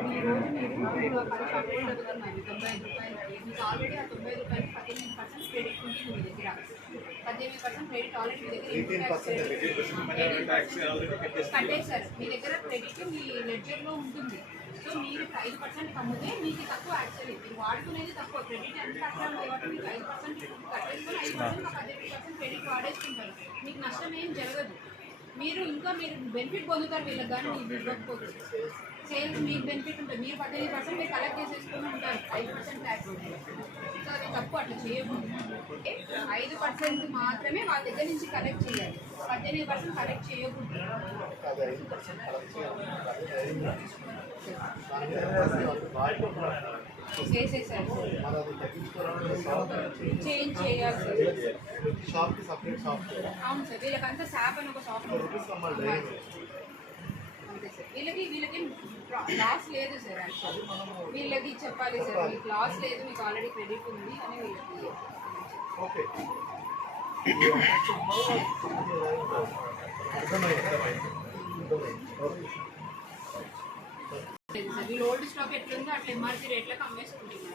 ఈరోజు మీరు 10 షాపులు చదువుతున్నారు రూ. 95 మీకు ఆల్రెడీ ఆ రూ. 90 18% క్రెడిట్ ఉంటుంది మీ దగ్గర. 18% క్రెడిట్ ఆల్రెడీ మీ దగ్గర కట్టేశారు. మీ దగ్గర క్రెడిట్ మీ లెడ్జర్లో ఉంటుంది. సో మీరు 5% అమ్మితే మీకు తక్కువ యాక్చువల్లీ మీరు వాడుకునేది తక్కువ. క్రెడిట్ ఎంత అక్కడ కాబట్టి మీకు 5% కట్టేసుకొని 5% 18% క్రెడిట్ వాడేసుకుంటారు. మీకు నష్టం ఏం జరగదు. మీరు బెనిఫిట్ పొందుతారు వీళ్ళకి, కానీ మీరు ఇవ్వకపోతే సేల్స్ మీకు బెనిఫిట్ ఉంటుంది. మీరు 18% మీరు కలెక్ట్ చేసేసుకుని ఉంటారు 5% ట్యాక్స్. సో అది తప్పు, అట్లా చేయకూడదు. 5% మాత్రమే వాళ్ళ దగ్గర నుంచి కలెక్ట్ చేయాలి, 18% కలెక్ట్ చేయకూడదు. చేసేసారు, చేంజ్ చేయాలి సార్. అవును సార్, వీళ్ళకంతా శాప్ అని ఒక సాఫ్ట్వేర్ అంతే సార్. వీళ్ళకి లాస్ లేదు సార్. యాక్చువల్లీ వీళ్ళకి చెప్పాలి సార్, మీకు లాస్ లేదు, మీకు ఆల్రెడీ క్రెడిట్ ఉంది అని వీళ్ళకి. వీళ్ళు ఓల్డ్ స్టాక్ ఎట్లుందో అట్లా ఎంఆర్పీ రేట్లకు అమ్మేసుకుంటున్నారు.